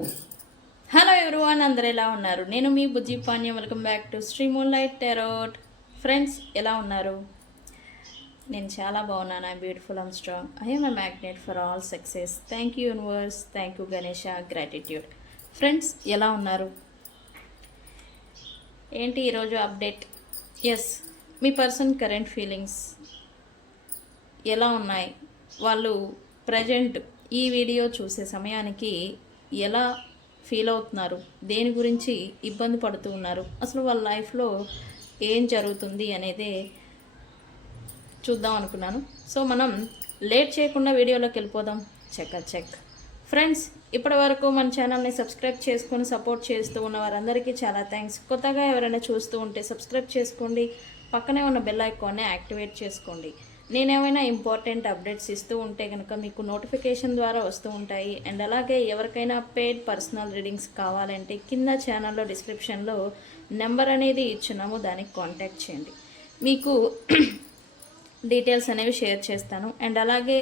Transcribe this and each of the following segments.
Hello everyone, అందరు ఎలా ఉన్నారు? నేను మీ Bujji Panyam. Welcome back to Sri Moonlight Tarot. Friends, ఎలా ఉన్నారు? నేను చాలా బాగున్నాను. I beautiful, I'm strong, I am a magnet for all success. Thank you universe, thank you Ganesha, gratitude. Friends, ఎలా ఉన్నారు? ఏంటి ఈరోజు అప్డేట్? ఎస్, మీ పర్సన్ కరెంట్ ఫీలింగ్స్ ఎలా ఉన్నాయి? వాళ్ళు ప్రజెంట్ ఈ వీడియో చూసే సమయానికి ఎలా ఫీల్ అవుతున్నారు? దేని గురించి ఇబ్బంది పడుతూ ఉన్నారు? అసలు వాళ్ళ లైఫ్లో ఏం జరుగుతుంది అనేది చూద్దాం అనుకున్నాను. సో మనం లేట్ చేయకుండా వీడియోలోకి వెళ్ళిపోదాం. చెక్ ఫ్రెండ్స్, ఇప్పటి వరకు మన ఛానల్ని సబ్స్క్రైబ్ చేసుకొని సపోర్ట్ చేస్తూ ఉన్న వారందరికీ చాలా థ్యాంక్స్. కొత్తగా ఎవరైనా చూస్తూ ఉంటే సబ్స్క్రైబ్ చేసుకోండి, పక్కనే ఉన్న బెల్ ఐకాన్ని యాక్టివేట్ చేసుకోండి. నేనేమైనా ఇంపార్టెంట్ అప్డేట్స్ ఇస్తూ ఉంటే కనుక మీకు నోటిఫికేషన్ ద్వారా వస్తూ ఉంటాయి. అండ్ అలాగే ఎవరికైనా పెయిడ్ పర్సనల్ రీడింగ్స్ కావాలంటే కింద ఛానల్లో డిస్క్రిప్షన్లో నెంబర్ అనేది ఇచ్చున్నాము, దానికి కాంటాక్ట్ చేయండి. మీకు డీటెయిల్స్ అనేవి షేర్ చేస్తాను. అండ్ అలాగే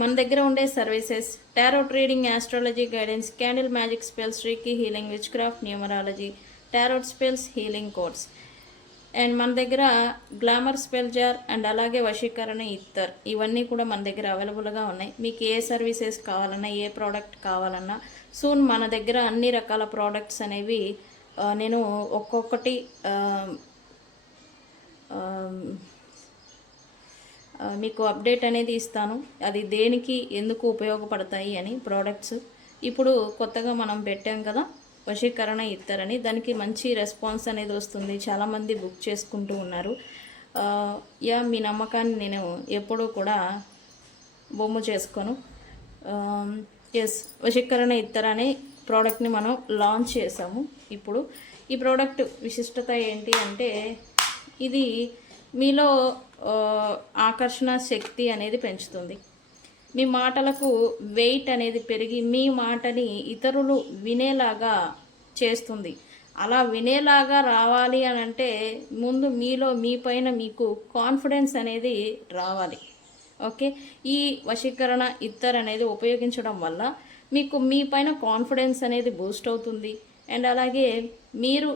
మన దగ్గర ఉండే services tarot reading, astrology guidance, candle magic spells, reiki healing, which craft, numerology, tarot spells, healing course. And మన దగ్గర గ్లామర్ స్పెల్ జార్ అండ్ అలాగే వశీకరణ ఇత్తర్, ఇవన్నీ కూడా మన దగ్గర అవైలబుల్గా ఉన్నాయి. మీకు ఏ సర్వీసెస్ కావాలన్నా, ఏ ప్రోడక్ట్ కావాలన్నా సూన్ మన దగ్గర అన్ని రకాల ప్రోడక్ట్స్ అనేవి నేను ఒక్కొక్కటి మీకు అప్డేట్ అనేది ఇస్తాను. అది దేనికి ఎందుకు ఉపయోగపడతాయి అని ప్రోడక్ట్స్. ఇప్పుడు కొత్తగా మనం పెట్టాం కదా వశీకరణ ఇత్తరని, దానికి మంచి రెస్పాన్స్ అనేది వస్తుంది. చాలామంది బుక్ చేసుకుంటూ ఉన్నారు. మీ నమ్మకాన్ని నేను ఎప్పుడూ కూడా బొమ్మ చేసుకోను. ఎస్, వశీకరణ ఇత్తర అనే ప్రోడక్ట్ని మనం లాంచ్ చేసాము. ఇప్పుడు ఈ ప్రోడక్ట్ విశిష్టత ఏంటి అంటే, ఇది మీలో ఆకర్షణ శక్తి అనేది పెంచుతుంది. మీ మాటలకు వెయిట్ అనేది పెరిగి మీ మాటని ఇతరులు వినేలాగా చేస్తుంది. అలా వినేలాగా రావాలి అని అంటే ముందు మీలో మీ పైన మీకు కాన్ఫిడెన్స్ అనేది రావాలి. ఓకే, ఈ వశీకరణ ఇత్తర్ అనేది ఉపయోగించడం వల్ల మీకు మీ పైన కాన్ఫిడెన్స్ అనేది బూస్ట్ అవుతుంది. అండ్ అలాగే మీరు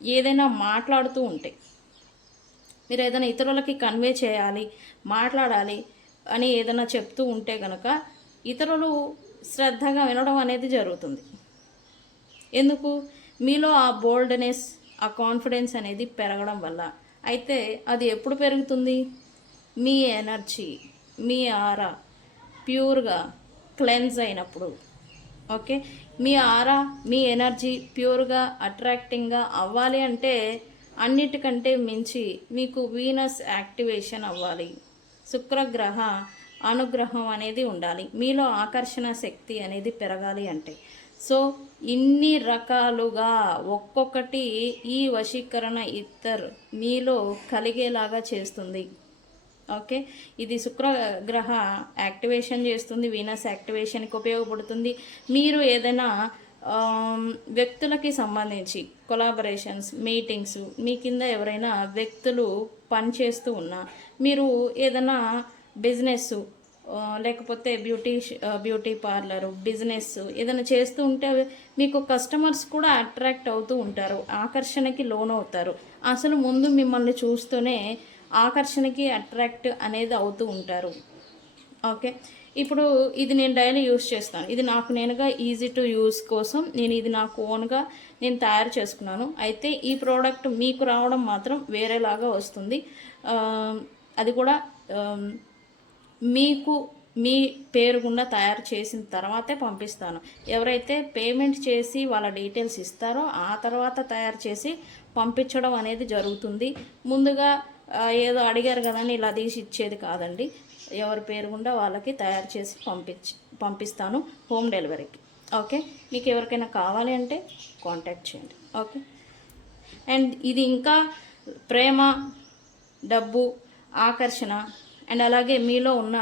ఏదైనా మాట్లాడుతూ ఉంటే, మీరు ఏదైనా ఇతరులకి కన్వే చేయాలి, మాట్లాడాలి అని ఏదైనా చెప్తూ ఉంటే కనుక ఇతరులు శ్రద్ధగా వినడం అనేది జరుగుతుంది. ఎందుకు? మీలో ఆ బోల్డ్నెస్, ఆ కాన్ఫిడెన్స్ అనేది పెరగడం వల్ల. అయితే అది ఎప్పుడు పెరుగుతుంది? మీ ఎనర్జీ, మీ ఆరా ప్యూర్గా క్లెన్స్ అయినప్పుడు. ఓకే, మీ ఆరా, మీ ఎనర్జీ ప్యూర్గా అట్రాక్టింగ్గా అవ్వాలి అంటే అన్నిటికంటే మించి మీకు వీనస్ యాక్టివేషన్ అవ్వాలి, శుక్రగ్రహ అనుగ్రహం అనేది ఉండాలి, మీలో ఆకర్షణ శక్తి అనేది పెరగాలి అంటే. సో ఇన్ని రకాలుగా ఒక్కొక్కటి ఈ వశీకరణ ఇత్తర్ మీలో కలిగేలాగా చేస్తుంది. ఓకే, ఇది శుక్రగ్రహ యాక్టివేషన్ చేస్తుంది, వీనస్ యాక్టివేషన్కి ఉపయోగపడుతుంది. మీరు ఏదైనా వ్యక్తులకి సంబంధించి కొలాబరేషన్స్, మీటింగ్స్, మీ కింద ఎవరైనా వ్యక్తులు పనిచేస్తూ ఉన్నా, మీరు ఏదైనా బిజినెస్ లేకపోతే బ్యూటీ పార్లరు బిజినెస్ ఏదైనా చేస్తూ ఉంటే మీకు కస్టమర్స్ కూడా అట్రాక్ట్ అవుతూ ఉంటారు, ఆకర్షణకి లోనవుతారు. అసలు ముందు మిమ్మల్ని చూస్తూనే ఆకర్షణకి అట్రాక్ట్ అనేది అవుతూ ఉంటారు. ఓకే, ఇప్పుడు ఇది నేను డైలీ యూస్ చేస్తాను. ఇది నాకు నేనుగా ఈజీ టు యూస్ కోసం ఇది నాకు ఓన్గా నేను తయారు చేసుకున్నాను. అయితే ఈ ప్రోడక్ట్ మీకు రావడం మాత్రం వేరేలాగా వస్తుంది. అది కూడా మీకు మీ పేరు గుండా తయారు చేసిన తర్వాతే పంపిస్తాను. ఎవరైతే పేమెంట్ చేసి వాళ్ళ డీటెయిల్స్ ఇస్తారో ఆ తర్వాత తయారు చేసి పంపించడం అనేది జరుగుతుంది. ముందుగా ఏదో అడిగారు కదా అని ఇలా తీసి ఇచ్చేది కాదండి. ఎవరి పేరు గుండా వాళ్ళకి తయారు చేసి పంపిస్తాను హోమ్ డెలివరీకి. ఓకే, మీకు ఎవరికైనా కావాలి అంటే కాంటాక్ట్ చేయండి. ఓకే, అండ్ ఇది ఇంకా ప్రేమ, డబ్బు, ఆకర్షణ అండ్ అలాగే మీలో ఉన్న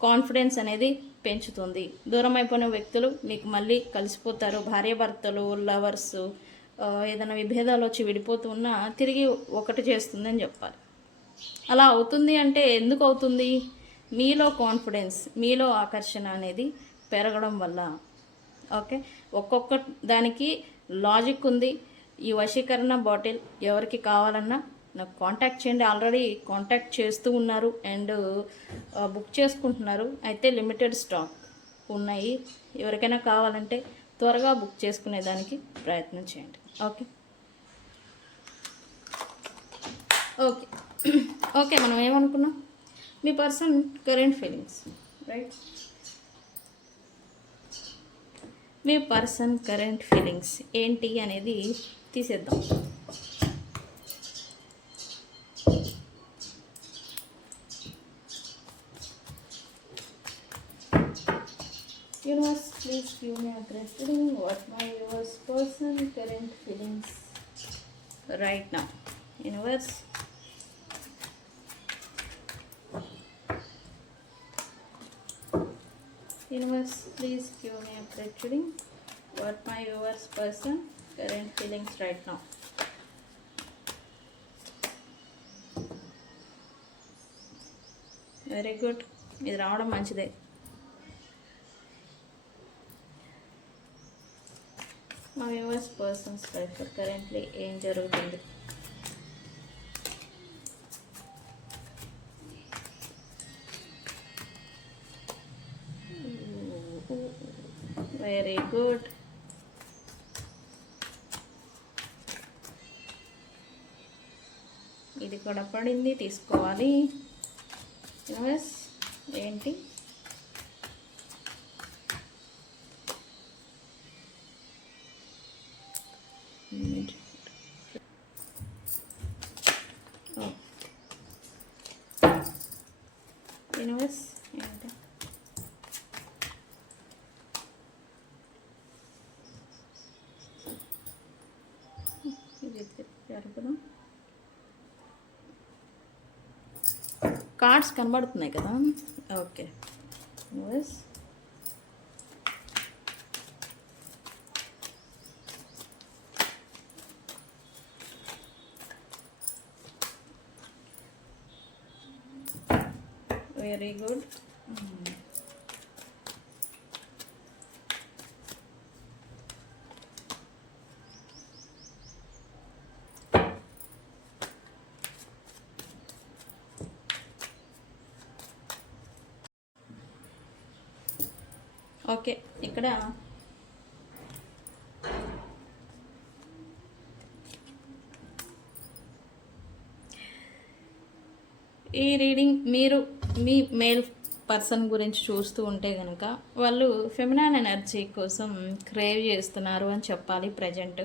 కాన్ఫిడెన్స్ అనేది పెంచుతుంది. దూరం అయిపోయిన వ్యక్తులు మీకు మళ్ళీ కలిసిపోతారు. భార్యాభర్తలు, లవర్స్ ఏదైనా విభేదాలు వచ్చి విడిపోతున్నా తిరిగి ఒకటి చేస్తుందని చెప్పాలి. అలా అవుతుంది అంటే ఎందుకు అవుతుంది? మీలో కాన్ఫిడెన్స్, మీలో ఆకర్షణ అనేది పెరగడం వల్ల. ఓకే, ఒక్కొక్క దానికి లాజిక్ ఉంది. ఈ వశీకరణ బాటిల్ ఎవరికి కావాలన్నా నాకు కాంటాక్ట్ చేయండి. ఆల్రెడీ కాంటాక్ట్ చేస్తూ ఉన్నారు అండ్ బుక్ చేసుకుంటున్నారు. అయితే లిమిటెడ్ స్టాక్ ఉన్నాయి. ఎవరికైనా కావాలంటే త్వరగా బుక్ చేసుకునేదానికి ప్రయత్నం చేయండి. ఓకే ఓకే ఓకే, మనం ఏమనుకున్నాం, మీ పర్సన్ కరెంట్ ఫీలింగ్స్, రైట్? మీ పర్సన్ కరెంట్ ఫీలింగ్స్ ఏంటి అనేది తీసేద్దాం. Universe, please give me a great reading. What my viewers' person current feelings right now. Universe, Universe, please give me a great reading. What my viewers' person current feelings right now. Very good, ఇది రావడం మంచిదే. మా viewers persons లైఫ్లో currently ఏం జరుగుతుంది? Very good, ఇది కూడా పడింది, తీసుకోవాలి. వ్యూవర్స్ ఏంటి? యూనివర్స్ ఏంటి? ఇది జరుగుదాం. కార్డ్స్ కనబడుతున్నాయి కదా. Okay universe, very good. Okay, ఇక్కడ ఈ రీడింగ్ మీరు మీ మేల్ పర్సన్ గురించి చూస్తూ ఉంటే కనుక వాళ్ళు ఫెమినైన్ ఎనర్జీ కోసం క్రేవ్ చేస్తున్నారు అని చెప్పాలి ప్రజెంట్.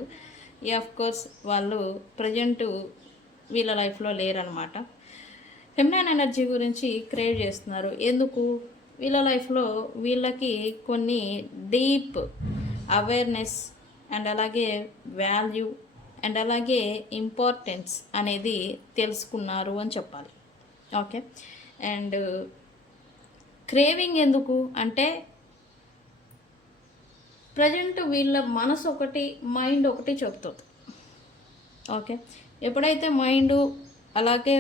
ఆఫ్ కోర్స్ వాళ్ళు ప్రజెంట్ వీళ్ళ లైఫ్లో లేరనమాట. ఫెమినైన్ ఎనర్జీ గురించి క్రేవ్ చేస్తున్నారు. ఎందుకు? వీళ్ళ లైఫ్లో వీళ్ళకి కొన్ని డీప్ అవేర్నెస్ అండ్ అలాగే వాల్యూ అండ్ అలాగే ఇంపార్టెన్స్ అనేది తెలుసుకున్నారు అని చెప్పాలి. ఓకే, అండ్ క్రేవింగ్ ఎందుకు అంటే ప్రజెంట్ వీళ్ళ మనసు ఒకటి, మైండ్ ఒకటి చెప్తుంది. ఓకే, ఎప్పుడైతే మైండ్ అలాగే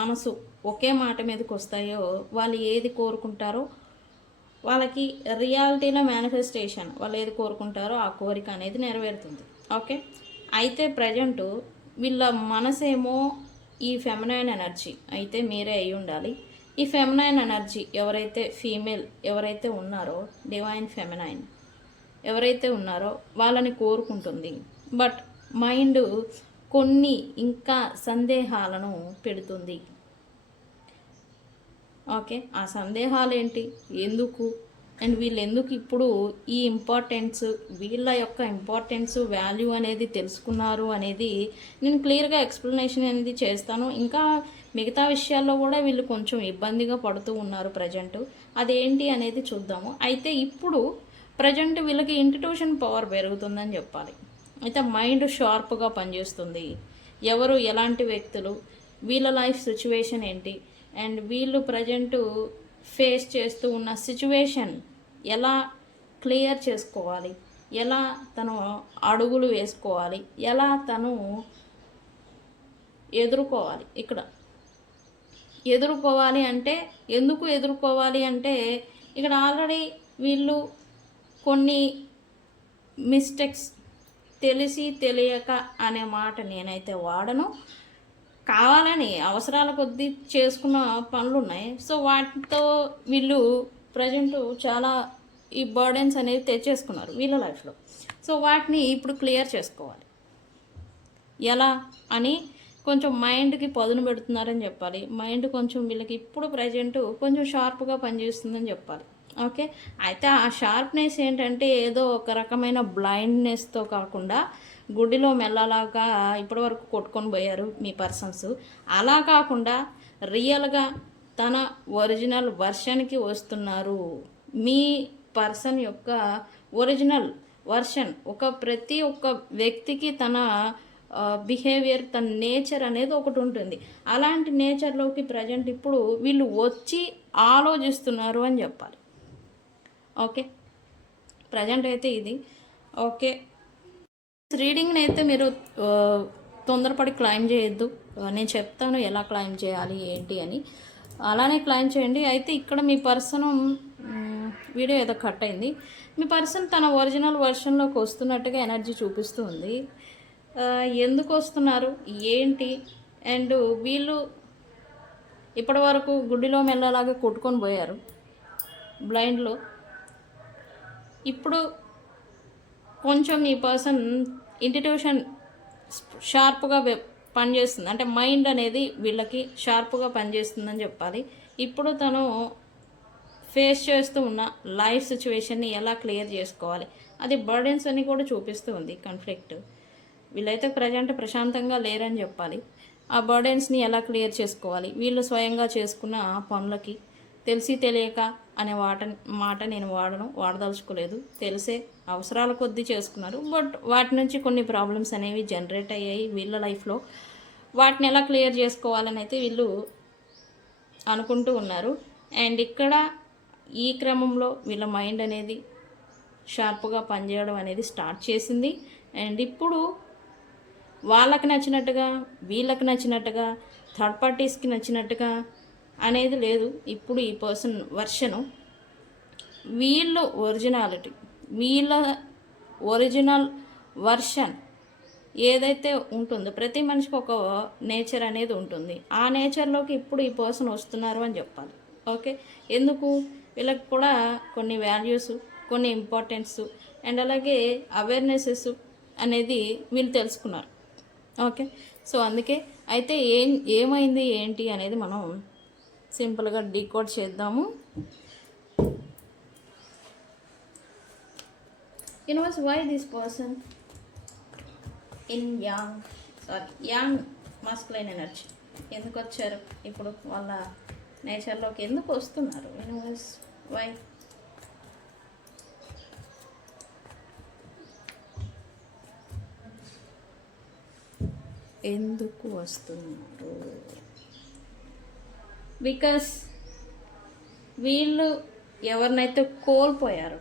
మనసు ఒకే మాట మీదకి వస్తాయో వాళ్ళు ఏది కోరుకుంటారో వాళ్ళకి రియాలిటీలో మేనిఫెస్టేషన్, వాళ్ళు ఏది కోరుకుంటారో ఆ కోరిక అనేది నెరవేరుతుంది. ఓకే, అయితే ప్రజెంట్ వీళ్ళ మనసేమో ఈ ఫెమినైన్ ఎనర్జీ అయితే మీరే అయి ఉండాలి. ఈ ఫెమినైన్ ఎనర్జీ ఎవరైతే ఫీమేల్ ఎవరైతే ఉన్నారో, డివైన్ ఫెమినైన్ ఎవరైతే ఉన్నారో వాళ్ళని కోరుకుంటుంది. బట్ మైండ్ కొన్ని ఇంకా సందేహాలను పెడుతుంది. ఓకే, ఆ సందేహాలు ఏంటి, ఎందుకు, అండ్ వీళ్ళు ఎందుకు ఇప్పుడు ఈ ఇంపార్టెన్స్, వీళ్ళ యొక్క ఇంపార్టెన్స్ వాల్యూ అనేది తెలుసుకున్నారు అనేది నేను క్లియర్గా ఎక్స్ప్లెనేషన్ అనేది చేస్తాను. ఇంకా మిగతా విషయాల్లో కూడా వీళ్ళు కొంచెం ఇబ్బందిగా పడుతూ ఉన్నారు ప్రజెంట్. అదేంటి అనేది చూద్దాము. అయితే ఇప్పుడు ప్రజెంట్ వీళ్ళకి ఇంట్యూషన్ పవర్ పెరుగుతుందని చెప్పాలి. అయితే మైండ్ షార్ప్గా పనిచేస్తుంది. ఎవరు, ఎలాంటి వ్యక్తులు, వీళ్ళ లైఫ్ సిచ్యువేషన్ ఏంటి, అండ్ వీళ్ళు ప్రజెంటు ఫేస్ చేస్తూ ఉన్న సిచ్యువేషన్ ఎలా క్లియర్ చేసుకోవాలి, ఎలా తను అడుగులు వేసుకోవాలి, ఎలా తను ఎదుర్కోవాలి. ఇక్కడ ఎదుర్కోవాలి అంటే ఎందుకు ఎదుర్కోవాలి అంటే ఇక్కడ ఆల్రెడీ వీళ్ళు కొన్ని మిస్టేక్స్, తెలిసి తెలియక అనే మాట నేనైతే వాడను. కావాలని అవసరాల కొద్దీ చేసుకున్న పనులు ఉన్నాయి. సో వాటితో వీళ్ళు ప్రజెంట్ చాలా ఈ బర్డెన్స్ అనేది తెచ్చేసుకున్నారు వీళ్ళ లైఫ్లో. సో వాటిని ఇప్పుడు క్లియర్ చేసుకోవాలి. ఎలా అని కొంచెం మైండ్కి పదును పెడుతున్నారని చెప్పాలి. మైండ్ కొంచెం వీళ్ళకి ఇప్పుడు ప్రజెంట్ కొంచెం షార్ప్గా పనిచేస్తుందని చెప్పాలి. ఓకే, అయితే ఆ షార్ప్నెస్ ఏంటంటే ఏదో ఒక రకమైన బ్లైండ్నెస్తో కాకుండా గుడిలో మెల్లలాగా ఇప్పటివరకు కొట్టుకొని పోయారు మీ పర్సన్స్. అలా కాకుండా రియల్గా తన ఒరిజినల్ వర్షన్కి వస్తున్నారు. మీ పర్సన్ యొక్క ఒరిజినల్ వర్షన్ ప్రతి ఒక్క వ్యక్తికి తన బిహేవియర్, తన నేచర్ అనేది ఒకటి ఉంటుంది. అలాంటి నేచర్లోకి ప్రజెంట్ ఇప్పుడు వీళ్ళు వచ్చి ఆలోచిస్తున్నారు అని చెప్పాలి. ఓకే, ప్రజెంట్ అయితే ఇది. ఓకే, రీడింగ్ని అయితే మీరు తొందరపడి క్లైమ్ చేయొద్దు. నేను చెప్తాను ఎలా క్లైమ్ చేయాలి ఏంటి అని, అలానే క్లైమ్ చేయండి. అయితే ఇక్కడ మీ పర్సన్ వీడియో ఏదో కట్ అయింది. మీ పర్సన్ తన ఒరిజినల్ వర్షన్లోకి వస్తున్నట్టుగా ఎనర్జీ చూపిస్తూ ఉంది. ఎందుకు వస్తున్నారు ఏంటి, అండ్ వీళ్ళు ఇప్పటి వరకు గుడ్డిలో మెల్లలాగా కొట్టుకొని పోయారు బ్లైండ్లో. ఇప్పుడు కొంచెం ఈ పర్సన్ ఇంట్యూషన్ షార్ప్గా పనిచేస్తుంది, అంటే మైండ్ అనేది వీళ్ళకి షార్ప్గా పనిచేస్తుందని చెప్పాలి. ఇప్పుడు తను ఫేస్ చేస్తూ ఉన్న లైఫ్ సిచ్యువేషన్ని ఎలా క్లియర్ చేసుకోవాలి, అది బర్డెన్స్ అని కూడా చూపిస్తూ ఉంది. కాన్ఫ్లిక్ట్, వీళ్ళైతే ప్రజెంట్ ప్రశాంతంగా లేరని చెప్పాలి. ఆ బర్డెన్స్ని ఎలా క్లియర్ చేసుకోవాలి, వీళ్ళు స్వయంగా చేసుకున్న పనులకి తెలిసి తెలియక అనే మాట నేను వాడదలుచుకోలేదు. తెలిసే అవసరాల కొద్దీ చేసుకున్నారు, బట్ వాటి నుంచి కొన్ని ప్రాబ్లమ్స్ అనేవి జనరేట్ అయ్యాయి వీళ్ళ లైఫ్లో. వాటిని ఎలా క్లియర్ చేసుకోవాలని అయితే వీళ్ళు అనుకుంటూ ఉన్నారు. అండ్ ఇక్కడ ఈ క్రమంలో వీళ్ళ మైండ్ అనేది షార్ప్గా పనిచేయడం అనేది స్టార్ట్ చేసింది. అండ్ ఇప్పుడు వాళ్ళకి నచ్చినట్టుగా, వీళ్ళకి నచ్చినట్టుగా, థర్డ్ పార్టీస్కి నచ్చినట్టుగా అనేది లేదు. ఇప్పుడు ఈ పర్సన్ వర్షను వీళ్ళు ఒరిజినాలిటీ, వీళ్ళ ఒరిజినల్ వర్షన్ ఏదైతే ఉంటుందో, ప్రతి మనిషికి ఒక నేచర్ అనేది ఉంటుంది. ఆ నేచర్లోకి ఇప్పుడు ఈ పర్సన్ వస్తున్నారు అని చెప్పాలి. ఓకే, ఎందుకు వీళ్ళకి కూడా కొన్ని వాల్యూస్, కొన్ని ఇంపార్టెన్స్ అండ్ అలాగే అవేర్నెసెస్ అనేది వీళ్ళు తెలుసుకున్నారు. ఓకే, సో అందుకే అయితే ఏమైంది ఏంటి అనేది మనం సింపుల్గా డీకోడ్ చేద్దాము. Universe, why this person in yang masculine energy ఎందుకు వచ్చారు, ఇప్పుడు వాళ్ళ నేచర్లోకి ఎందుకు వస్తున్నారు? Universe, why? ఎందుకు వస్తున్నారు? బికాస్ వీళ్ళు ఎవరినైతే కోల్పోయారు,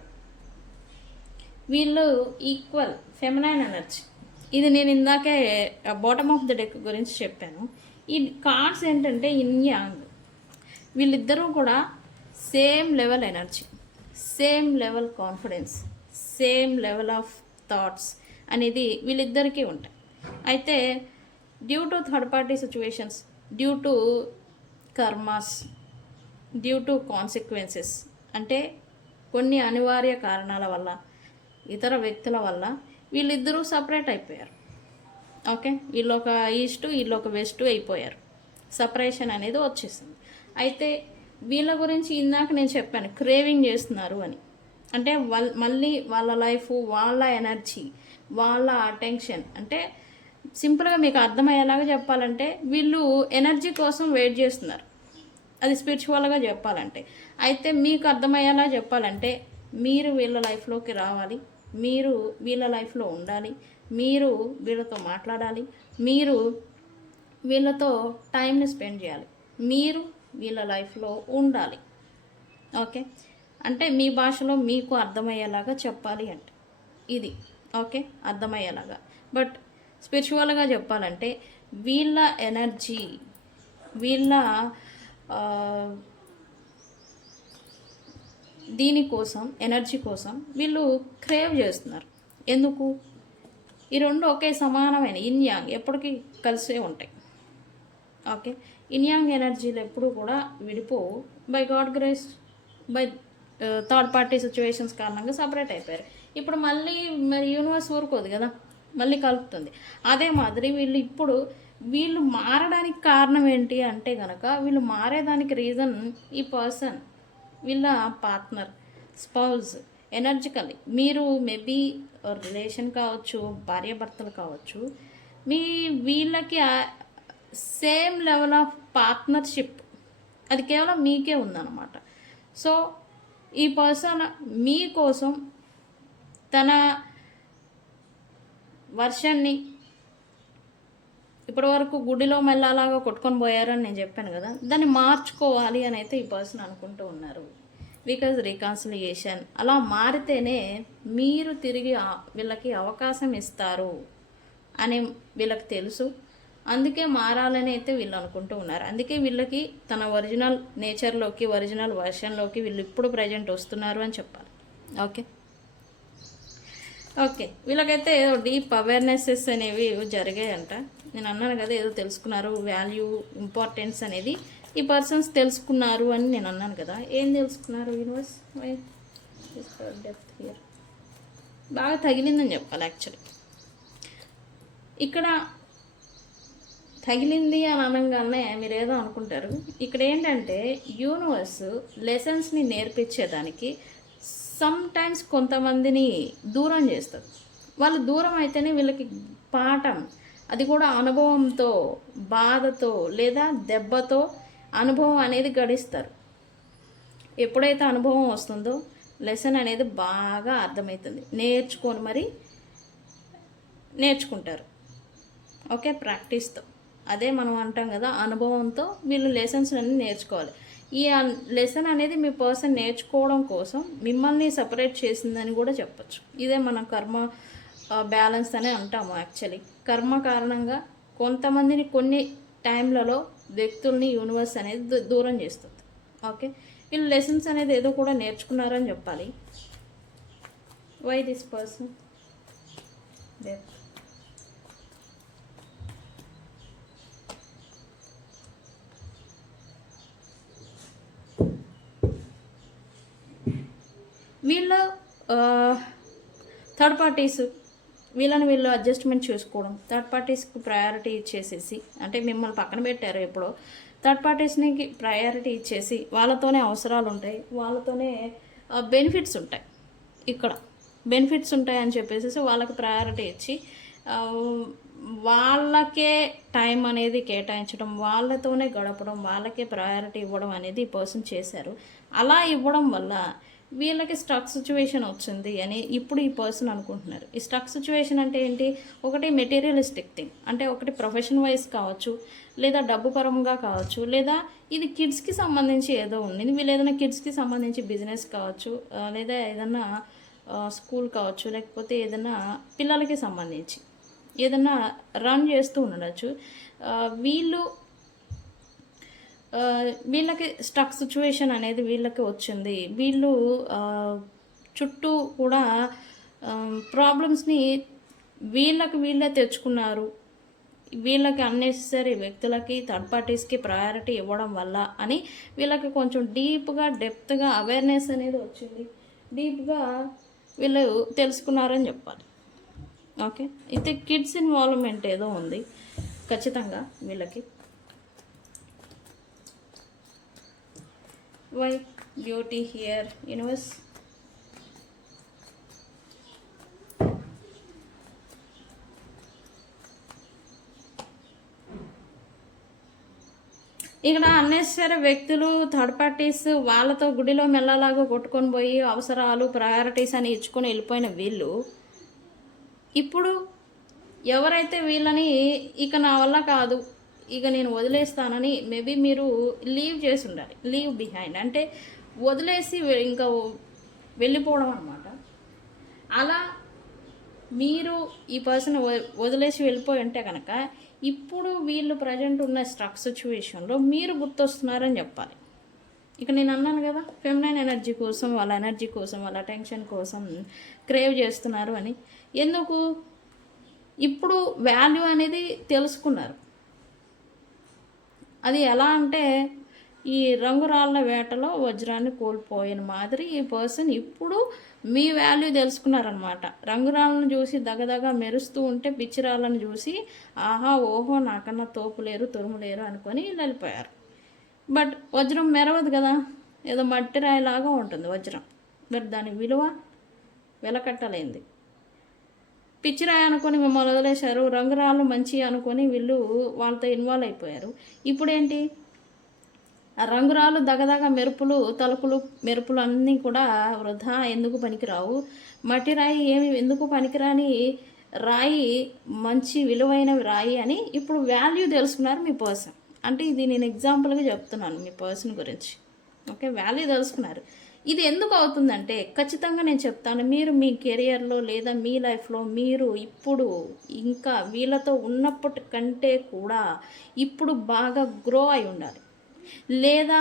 వీళ్ళు ఈక్వల్ ఫెమినైన్ ఎనర్జీ. ఇది నేను ఇందాకే బాటమ్ ఆఫ్ ద డెక్ గురించి చెప్పాను. ఈ కార్డ్స్ ఏంటంటే ఇన్ యాంగ్, వీళ్ళిద్దరూ కూడా same level energy, same level confidence, same level of thoughts అనేది వీళ్ళిద్దరికీ ఉంటాయి. అయితే due to third party situations, due to karmas, due to consequences, అంటే కొన్ని అనివార్య కారణాల వల్ల, ఇతర వ్యక్తుల వల్ల వీళ్ళిద్దరూ సపరేట్ అయిపోయారు. ఓకే, వీళ్ళొక ఈస్ట్, వీళ్ళొక వెస్ట్ అయిపోయారు. సపరేషన్ అనేది వచ్చేసింది. అయితే వీళ్ళ గురించి ఇందాక నేను చెప్పాను, క్రేవింగ్ చేస్తున్నారు అని. అంటే మళ్ళీ వాళ్ళ లైఫ్, వాళ్ళ ఎనర్జీ, వాళ్ళ అటెన్షన్, అంటే సింపుల్గా మీకు అర్థమయ్యేలాగా చెప్పాలంటే వీళ్ళు ఎనర్జీ కోసం వెయిట్ చేస్తున్నారు. అది స్పిరిచువల్గా చెప్పాలంటే. అయితే మీకు అర్థమయ్యేలా చెప్పాలంటే మీరు వీళ్ళ లైఫ్లోకి రావాలి, మీరు వీళ్ళ లైఫ్లో ఉండాలి, మీరు వీళ్ళతో మాట్లాడాలి, మీరు వీళ్ళతో టైంని స్పెండ్ చేయాలి, మీరు వీళ్ళ లైఫ్లో ఉండాలి. ఓకే, అంటే మీ భాషలో మీకు అర్థమయ్యేలాగా చెప్పాలి అంటే ఇది. ఓకే, అర్థమయ్యేలాగా. బట్ స్పిరిచువల్గా చెప్పాలంటే వీళ్ళ ఎనర్జీ, వీళ్ళ దీనికోసం, ఎనర్జీ కోసం వీళ్ళు క్రేవ్ చేస్తున్నారు. ఎందుకు? ఈ రెండు ఒకే సమానమైన ఇన్ యాంగ్ ఎప్పటికీ కలిసే ఉంటాయి. ఓకే, ఇన్ యాంగ్ ఎనర్జీలు ఎప్పుడు కూడా విడిపోవు. By god grace, by third party situations కారణంగా సపరేట్ అయిపోయారు. ఇప్పుడు మళ్ళీ మరి యూనివర్స్ ఊరుకోదు కదా, మళ్ళీ కలుపుతుంది. అదే మాదిరి వీళ్ళు మారడానికి కారణం ఏంటి అంటే కనుక, వీళ్ళు మారేదానికి రీజన్ ఈ పర్సన్, వీళ్ళ పార్ట్నర్, స్పౌజ్ ఎనర్జికల్లీ. మీరు మేబీ రిలేషన్ కావచ్చు, భార్యాభర్తలు కావచ్చు, వీళ్ళకి సేమ్ లెవెల్ ఆఫ్ పార్ట్నర్షిప్ అది కేవలం మీకే ఉందన్నమాట. సో ఈ పర్సన్ మీకోసం తన వర్షన్ని ఇప్పటివరకు గుడిలో మెల్లలాగా కొట్టుకొని పోయారని నేను చెప్పాను కదా, దాన్ని మార్చుకోవాలి అని అయితే ఈ పర్సన్ అనుకుంటూ ఉన్నారు. బికాజ్ రికాన్సిలియేషన్ అలా మారితేనే మీరు తిరిగి వీళ్ళకి అవకాశం ఇస్తారు అని వీళ్ళకి తెలుసు. అందుకే మారాలని అయితే వీళ్ళు అనుకుంటూ ఉన్నారు. అందుకే వీళ్ళకి తన ఒరిజినల్ నేచర్లోకి, ఒరిజినల్ వర్షన్లోకి వీళ్ళు ఇప్పుడు ప్రజెంట్ వస్తున్నారు అని చెప్పాలి. ఓకే, వీళ్ళకైతే ఏదో డీప్ అవేర్నెసెస్ అనేవి జరిగాయంట. నేను అన్నాను కదా, ఏదో తెలుసుకున్నారు, వాల్యూ, ఇంపార్టెన్స్ అనేది ఈ పర్సన్స్ తెలుసుకున్నారు అని నేను అన్నాను కదా. ఏం తెలుసుకున్నారు? యూనివర్స్ డెప్త్ హియర్ బాగా తగిలిందని చెప్పాలి. యాక్చువల్లీ ఇక్కడ తగిలింది అని అనగానే మీరు ఏదో అనుకుంటారు. ఇక్కడ ఏంటంటే యూనివర్స్ లెసన్స్ని నేర్పించేదానికి సమ్ టైమ్స్ కొంతమందిని దూరం చేస్తారు. వాళ్ళు దూరం అయితేనే వీళ్ళకి పాఠం, అది కూడా అనుభవంతో, బాధతో లేదా దెబ్బతో అనుభవం అనేది గడిస్తారు. ఎప్పుడైతే అనుభవం వస్తుందో లెసన్ అనేది బాగా అర్థమవుతుంది. నేర్చుకుంటారు. ఓకే, ప్రాక్టీస్తో. అదే మనం అంటాం కదా, అనుభవంతో వీళ్ళు లెసన్స్ అన్నీ నేర్చుకోవాలి. ఈ లెసన్ అనేది మీ పర్సన్ నేర్చుకోవడం కోసం మిమ్మల్ని సపరేట్ చేసిందని కూడా చెప్పచ్చు. ఇదే మనం కర్మ బ్యాలెన్స్ అని అంటాము. యాక్చువల్లీ కర్మ కారణంగా కొంతమందిని కొన్ని టైంలలో వ్యక్తుల్ని యూనివర్స్ అనేది దూరం చేస్తుంది. ఓకే, వీళ్ళు లెసన్స్ అనేది ఏదో కూడా నేర్చుకున్నారని చెప్పాలి. వై దిస్ పర్సన్ వీళ్ళు థర్డ్ పార్టీస్, వీళ్ళు అడ్జస్ట్మెంట్ చేసుకోవడం, థర్డ్ పార్టీస్కి ప్రయారిటీ ఇచ్చేసేసి, అంటే మిమ్మల్ని పక్కన పెట్టారు ఎప్పుడో, థర్డ్ పార్టీస్ని ప్రయారిటీ ఇచ్చేసి వాళ్ళతోనే అవసరాలు ఉంటాయి, వాళ్ళతోనే బెనిఫిట్స్ ఉంటాయి. ఇక్కడ బెనిఫిట్స్ ఉంటాయని చెప్పేసి వాళ్ళకి ప్రయారిటీ ఇచ్చి వాళ్ళకే టైం అనేది కేటాయించడం, వాళ్ళతోనే గడపడం, వాళ్ళకే ప్రయారిటీ ఇవ్వడం అనేది ఈ పర్సన్ చేశారు. అలా ఇవ్వడం వల్ల వీళ్ళకి స్టక్ సిచ్యువేషన్ వచ్చింది అని ఇప్పుడు ఈ పర్సన్ అనుకుంటున్నారు. ఈ స్టక్ సిచ్యువేషన్ అంటే ఏంటి? ఒకటి మెటీరియలిస్టిక్ థింగ్, అంటే ఒకటి ప్రొఫెషన్ వైజ్ కావచ్చు, లేదా డబ్బు పరంగా కావచ్చు, లేదా ఇది కిడ్స్కి సంబంధించి ఏదో ఉంది. వీళ్ళు ఏదైనా కిడ్స్కి సంబంధించి బిజినెస్ కావచ్చు, లేదా ఏదైనా స్కూల్ కావచ్చు, లేకపోతే ఏదైనా పిల్లలకి సంబంధించి ఏదైనా రన్ చేస్తూ ఉండవచ్చు. వీళ్ళకి స్టక్ సిచ్యువేషన్ అనేది వీళ్ళకి వచ్చింది. వీళ్ళు చుట్టూ కూడా ప్రాబ్లమ్స్ని వీళ్ళే తెచ్చుకున్నారు. వీళ్ళకి అన్నెసెసరీ వ్యక్తులకి, థర్డ్ పార్టీస్కి ప్రయారిటీ ఇవ్వడం వల్ల అని వీళ్ళకి కొంచెం డీప్గా, డెప్త్గా అవేర్నెస్ అనేది వచ్చింది. డీప్గా వీళ్ళు తెలుసుకున్నారని చెప్పాలి. ఓకే, అయితే కిడ్స్ ఇన్వాల్వ్మెంట్ ఏదో ఉంది ఖచ్చితంగా వీళ్ళకి. Why beauty here, universe? ఇక్కడ అన్నెసరీ వ్యక్తులు, థర్డ్ పార్టీస్, వాళ్ళతో గుడిలో మెల్లలాగా కొట్టుకొని పోయి అవసరాలు, ప్రయారిటీస్ అని ఇచ్చుకొని వెళ్ళిపోయిన వీళ్ళు ఇప్పుడు ఎవరైతే వీళ్ళని ఇక నా వల్ల కాదు, ఇక నేను వదిలేస్తానని మేబీ మీరు లీవ్ చేసి ఉండాలి. లీవ్ బిహైండ్ అంటే వదిలేసి ఇంకా వెళ్ళిపోవడం అన్నమాట. అలా మీరు ఈ పర్సన్ వదిలేసి వెళ్ళిపోయి ఉంటే కనుక ఇప్పుడు వీళ్ళు ప్రజెంట్ ఉన్న స్ట్రక్ సిచ్యువేషన్లో మీరు గుర్తొస్తున్నారని చెప్పాలి. ఇక నేను అన్నాను కదా, ఫెమినైన్ ఎనర్జీ కోసం, వాళ్ళ ఎనర్జీ కోసం, వాళ్ళ అటెన్షన్ కోసం క్రేవ్ చేస్తున్నారు అని. ఎందుకు? ఇప్పుడు వాల్యూ అనేది తెలుసుకున్నారు. అది ఎలా అంటే, ఈ రంగురాళ్ళ వేటలో వజ్రాన్ని కోల్పోయిన మాదిరి ఈ పర్సన్ ఇప్పుడు మీ వాల్యూ తెలుసుకున్నారనమాట. రంగురాళ్ళను చూసి దగదగ మెరుస్తూ ఉంటే పిచ్చిరాళ్ళను చూసి ఆహా ఓహో నాకన్నా తోపు లేరు తురుము లేరు అనుకొని వెళ్ళిపోయారు. బట్ వజ్రం మెరవదు కదా, ఏదో మట్టి రాయిలాగా ఉంటుంది వజ్రం. బట్ దాని విలువ వెలకట్టలేంది. పిచ్చిరాయి అనుకొని మిమ్మల్ని వదిలేశారు, రంగురాళ్ళు మంచి అనుకొని వీళ్ళు వాళ్ళతో ఇన్వాల్వ్ అయిపోయారు. ఇప్పుడేంటి, ఆ రంగురాళ్ళు దగదగ మెరుపులు, తలుపులు మెరుపులు అన్నీ కూడా వృధా, ఎందుకు పనికిరావు. మట్టి రాయి ఏమి ఎందుకు పనికిరాని రాయి, మంచి విలువైన రాయి అని ఇప్పుడు వాల్యూ తెలుసుకున్నారు మీ పర్సన్. అంటే ఇది నేను ఎగ్జాంపుల్గా చెప్తున్నాను మీ పర్సన్ గురించి. ఓకే, వాల్యూ తెలుసుకున్నారు. ఇది ఎందుకు అవుతుందంటే ఖచ్చితంగా నేను చెప్తాను, మీరు మీ కెరియర్లో లేదా మీ లైఫ్లో మీరు ఇప్పుడు ఇంకా వీళ్ళతో ఉన్నప్పటి కంటే కూడా ఇప్పుడు బాగా గ్రో అయి ఉండాలి, లేదా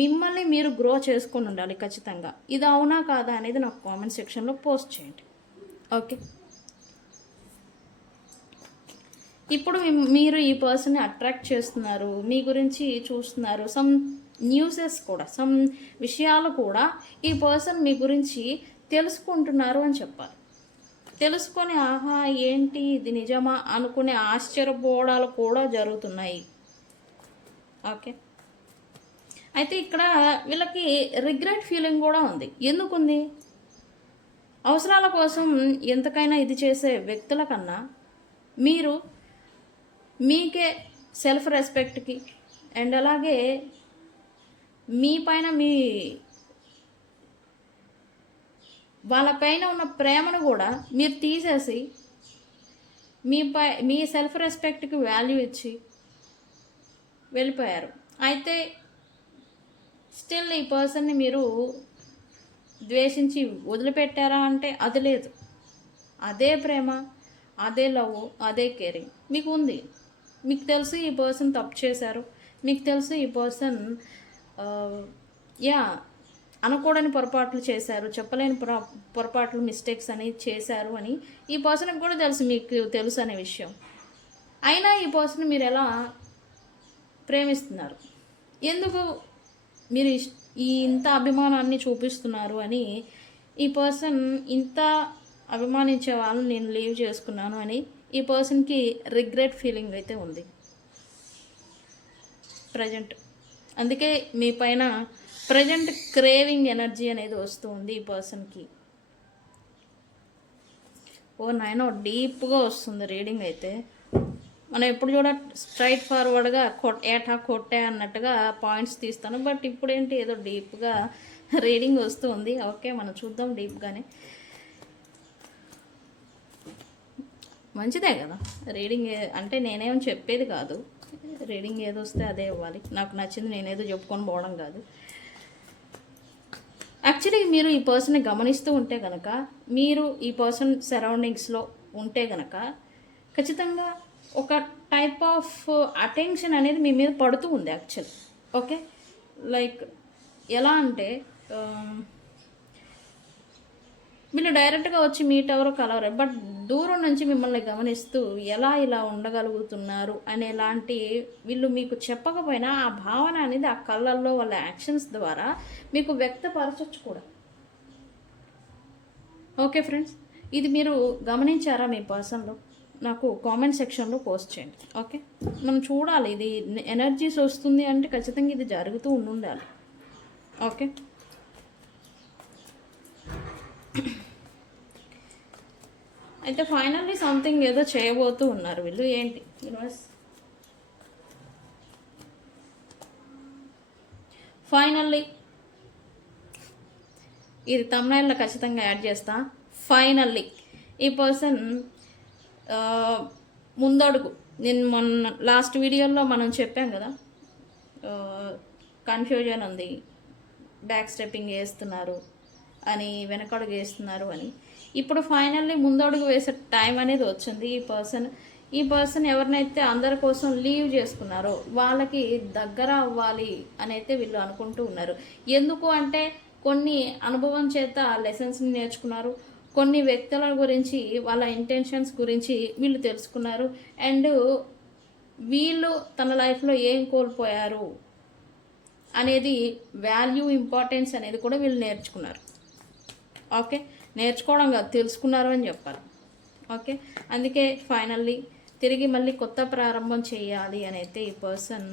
మిమ్మల్ని మీరు గ్రో చేసుకొని ఉండాలి ఖచ్చితంగా. ఇది అవునా కాదా అనేది నాకు కామెంట్ సెక్షన్లో పోస్ట్ చేయండి. ఓకే, ఇప్పుడు మీరు ఈ పర్సన్ని అట్రాక్ట్ చేస్తున్నారు, మీ గురించి చూస్తున్నారు. సమ్ న్యూసెస్ కూడా, సమ్ విషయాలు కూడా ఈ పర్సన్ మీ గురించి తెలుసుకుంటున్నారు అని చెప్పాలి. తెలుసుకొని ఆహా ఏంటి ఇది నిజమా అనుకునే ఆశ్చర్యపోవడాలు కూడా జరుగుతున్నాయి. ఓకే, అయితే ఇక్కడ వీళ్ళకి రిగ్రెట్ ఫీలింగ్ కూడా ఉంది. ఎందుకుంది? అవసరాల కోసం ఎంతకైనా ఇది చేసే వ్యక్తుల కన్నా మీరు మీకే సెల్ఫ్ రెస్పెక్ట్కి అండ్ అలాగే మీ పైన వాళ్ళపైన ఉన్న ప్రేమను కూడా మీరు తీసేసి మీ సెల్ఫ్ రెస్పెక్ట్కి వాల్యూ ఇచ్చి వెళ్ళిపోయారు. అయితే స్టిల్ ఈ పర్సన్ని మీరు ద్వేషించి వదిలిపెట్టారా అంటే అది లేదు. అదే ప్రేమ, అదే లవ్, అదే కేరింగ్ మీకు ఉంది. మీకు తెలుసు ఈ పర్సన్ తప్పు చేశారు, మీకు తెలుసు ఈ పర్సన్ అనకూడని పొరపాట్లు చేశారు, చెప్పలేని పొరపాట్లు మిస్టేక్స్ అని చేశారు అని ఈ పర్సన్కి కూడా తెలుసు, మీకు తెలుసు అనే విషయం. అయినా ఈ పర్సన్ మీరు ఎలా ప్రేమిస్తున్నారు, ఎందుకు మీరు ఇంత అభిమానాన్ని చూపిస్తున్నారు అని ఈ పర్సన్ ఇంత అభిమానించే వాళ్ళని నేను లీవ్ చేసుకున్నాను అని ఈ పర్సన్కి రిగ్రెట్ ఫీలింగ్ అయితే ఉంది ప్రజెంట్. అందుకే మీ పైన ప్రజెంట్ క్రేవింగ్ ఎనర్జీ అనేది వస్తూ ఉంది ఈ పర్సన్కి. ఓ నాయనో, డీప్గా వస్తుంది రీడింగ్ అయితే. మనం ఎప్పుడు చూడ స్ట్రైట్ ఫార్వర్డ్గా ఏటా కొట్టే అన్నట్టుగా పాయింట్స్ తీస్తాను, బట్ ఇప్పుడు ఏంటి ఏదో డీప్గా రీడింగ్ వస్తూ ఉంది. ఓకే, మనం చూద్దాం డీప్గానే. మంచిదే కదా రీడింగ్ అంటే, నేనేం చెప్పేది కాదు, రీడింగ్ ఏదో వస్తే అదే ఇవ్వాలి, నాకు నచ్చింది నేనేదో చెప్పుకొని పోవడం కాదు. యాక్చువల్లీ మీరు ఈ పర్సన్ని గమనిస్తూ ఉంటే కనుక, మీరు ఈ పర్సన్ సరౌండింగ్స్లో ఉంటే కనుక ఖచ్చితంగా ఒక టైప్ ఆఫ్ అటెన్షన్ అనేది మీ మీద పడుతూ ఉంది యాక్చువల్. ఓకే, లైక్ ఎలా అంటే వీళ్ళు డైరెక్ట్గా వచ్చి మీట్ ఎవరో కలవరు, బట్ దూరం నుంచి మిమ్మల్ని గమనిస్తూ ఎలా ఇలా ఉండగలుగుతున్నారు అనేలాంటి వీళ్ళు మీకు చెప్పకపోయినా ఆ భావన అనేది ఆ కళ్ళల్లో వాళ్ళ యాక్షన్స్ ద్వారా మీకు వ్యక్తపరచచ్చు కూడా. ఓకే ఫ్రెండ్స్, ఇది మీరు గమనించారా మీ పర్సన్లో? నాకు కామెంట్ సెక్షన్లో పోస్ట్ చేయండి. ఓకే, మనం చూడాలి, ఇది ఎనర్జీస్ వస్తుంది అంటే ఖచ్చితంగా ఇది జరుగుతూ ఉండాలి. ఓకే, అయితే ఫైనల్లీ సంథింగ్ ఏదో చేయబోతూ ఉన్నారు వీళ్ళు. ఏంటి యూనివర్స్? ఫైనల్లీ ఇది తమ్నైల్లో ఖచ్చితంగా యాడ్ చేస్తా. ఫైనల్లీ ఈ పర్సన్ ముందడుగు, నేను మొన్న లాస్ట్ వీడియోలో మనం చెప్పాం కదా, కన్ఫ్యూజన్ ఉంది, బ్యాక్ స్టెప్పింగ్ వేస్తున్నారు అని, వెనకడుగు వేస్తున్నారు అని. ఇప్పుడు ఫైనల్లీ ముందడుగు వేసే టైం అనేది వచ్చింది. ఈ పర్సన్ ఈ పర్సన్ ఎవరినైతే అందరి కోసం లీవ్ చేసుకున్నారో వాళ్ళకి దగ్గర అవ్వాలి అని అయితే వీళ్ళు అనుకుంటూ ఉన్నారు. ఎందుకు అంటే కొన్ని అనుభవం చేత లెసన్స్ని నేర్చుకున్నారు, కొన్ని వ్యక్తుల గురించి వాళ్ళ ఇంటెన్షన్స్ గురించి వీళ్ళు తెలుసుకున్నారు, అండ్ వీళ్ళు తన లైఫ్లో ఏం కోల్పోయారు అనేది వాల్యూ ఇంపార్టెన్స్ అనేది కూడా వీళ్ళు నేర్చుకున్నారు. ఓకే, నేర్చుకోవడం కాదు, తెలుసుకున్నారు అని చెప్పాలి. ఓకే, అందుకే ఫైనల్లీ తిరిగి మళ్ళీ కొత్త ప్రారంభం చేయాలి అని అయితే ఈ పర్సన్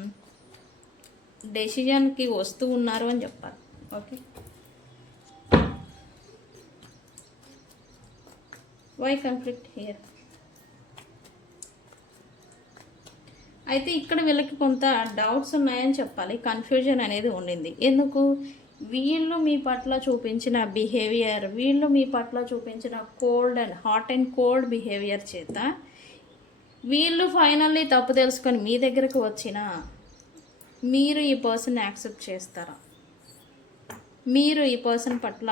డెసిజన్కి వస్తూ ఉన్నారు అని చెప్పాలి. Okay, why conflict here? అయితే ఇక్కడ వీళ్ళకి కొంత డౌట్స్ ఉన్నాయని చెప్పాలి, కన్ఫ్యూజన్ అనేది ఉండింది. ఎందుకు? వీళ్ళు మీ పట్ల చూపించిన బిహేవియర్, వీళ్ళు మీ పట్ల చూపించిన హాట్ అండ్ కోల్డ్ బిహేవియర్ చేత వీళ్ళు ఫైనల్లీ తప్పు తెలుసుకొని మీ దగ్గరకు వచ్చినా మీరు ఈ పర్సన్ యాక్సెప్ట్ చేస్తారా? మీరు ఈ పర్సన్ పట్ల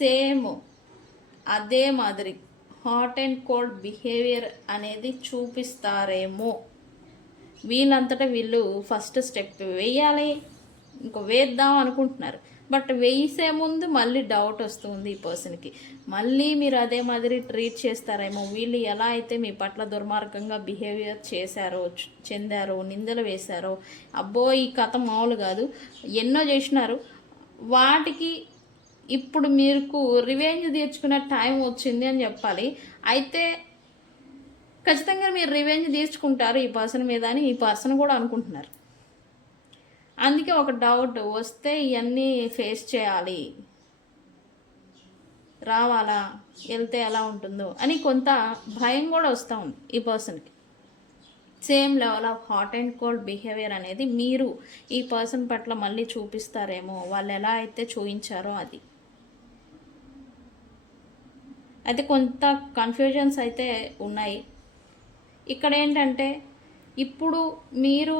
సేమ్ అదే మాదిరి హాట్ అండ్ కోల్డ్ బిహేవియర్ అనేది చూపిస్తారేమో? వీళ్ళంతటా వీళ్ళు ఫస్ట్ స్టెప్ వేయాలి, ఇంకో వేద్దాం అనుకుంటున్నారు, బట్ వేసే ముందు మళ్ళీ డౌట్ వస్తుంది ఈ పర్సన్కి. మళ్ళీ మీరు అదే మాదిరి ట్రీట్ చేస్తారేమో, వీళ్ళు ఎలా అయితే మీ పట్ల దుర్మార్గంగా బిహేవియర్ చెందారో, నిందలు వేశారో, అబ్బో ఈ కథ మామూలు కాదు, ఎన్నో చేసినారు, వాటికి ఇప్పుడు మీకు రివెంజ్ తీర్చుకునే టైం వచ్చింది అని చెప్పాలి. అయితే ఖచ్చితంగా మీరు రివెంజ్ తీర్చుకుంటారు ఈ పర్సన్ మీద అని ఈ పర్సన్ కూడా అనుకుంటున్నారు. అందుకే ఒక డౌట్ వస్తే ఇవన్నీ ఫేస్ చేయాలి, రావాలా, వెళ్తే ఎలా ఉంటుందో అని కొంత భయం కూడా వస్తూ ఉంది ఈ పర్సన్కి. Same level of hot and cold behaviour అనేది మీరు ఈ పర్సన్ పట్ల మళ్ళీ చూపిస్తారేమో, వాళ్ళు ఎలా అయితే చూపించారో అది. అయితే కొంత కన్ఫ్యూజన్స్ అయితే ఉన్నాయి ఇక్కడ. ఏంటంటే ఇప్పుడు మీరు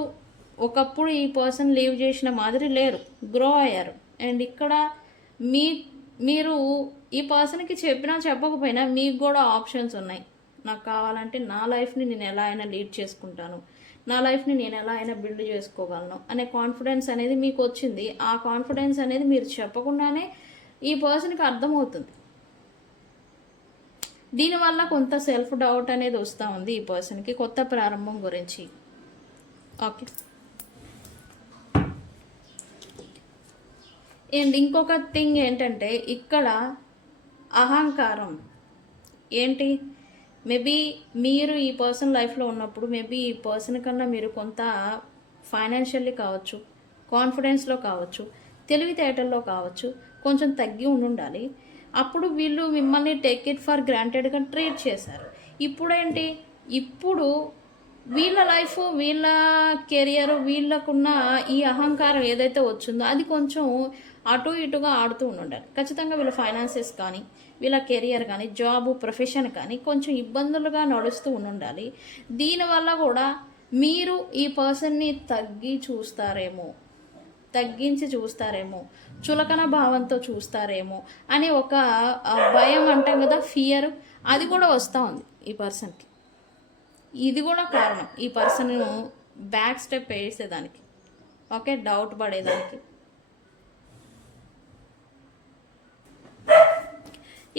ఒకప్పుడు ఈ పర్సన్ లీవ్ చేసిన మాదిరి లేరు, గ్రో అయ్యారు. అండ్ ఇక్కడ మీరు ఈ పర్సన్కి చెప్పినా చెప్పకపోయినా మీకు కూడా ఆప్షన్స్ ఉన్నాయి. నాకు కావాలంటే నా లైఫ్ని నేను ఎలా అయినా లీడ్ చేసుకుంటాను, నా లైఫ్ని నేను ఎలా అయినా బిల్డ్ చేసుకోగలను అనే కాన్ఫిడెన్స్ అనేది మీకు వచ్చింది. ఆ కాన్ఫిడెన్స్ అనేది మీరు చెప్పకుండానే ఈ పర్సన్కి అర్థమవుతుంది. దీనివల్ల కొంత సెల్ఫ్ డౌట్ అనేది వస్తూ ఉంది ఈ పర్సన్కి కొత్త ప్రారంభం గురించి. ఓకే, అండ్ ఇంకొక థింగ్ ఏంటంటే ఇక్కడ అహంకారం ఏంటి, మేబీ మీరు ఈ పర్సన్ లైఫ్లో ఉన్నప్పుడు మేబీ ఈ పర్సన్ కన్నా మీరు కొంత ఫైనాన్షియల్లీ కావచ్చు, కాన్ఫిడెన్స్లో కావచ్చు, తెలివితేటల్లో కావచ్చు కొంచెం తగ్గి ఉండాలి. అప్పుడు వీళ్ళు మిమ్మల్ని టేక్ ఇట్ ఫర్ గ్రాంటెడ్గా ట్రీట్ చేశారు. ఇప్పుడేంటి, ఇప్పుడు వీళ్ళ లైఫ్, వీళ్ళ కెరియర్, వీళ్ళకున్న ఈ అహంకారం ఏదైతే వచ్చిందో అది కొంచెం అటు ఇటుగా ఆడుతూ ఉండాలి. ఖచ్చితంగా వీళ్ళ ఫైనాన్సెస్ కానీ, వీళ్ళ కెరియర్ కానీ, జాబు, ప్రొఫెషన్ కానీ కొంచెం ఇబ్బందులుగా నడుస్తూ ఉండాలి. దీనివల్ల కూడా మీరు ఈ పర్సన్ని తగ్గించి చూస్తారేమో, చులకన భావంతో చూస్తారేమో అని ఒక భయం అంటాం కదా, ఫియర్, అది కూడా వస్తూ ఉంది ఈ పర్సన్కి. ఇది కూడా కారణం ఈ పర్సన్ బ్యాక్ స్టెప్ వేసేదానికి. ఓకే, డౌట్ పడేదానికి.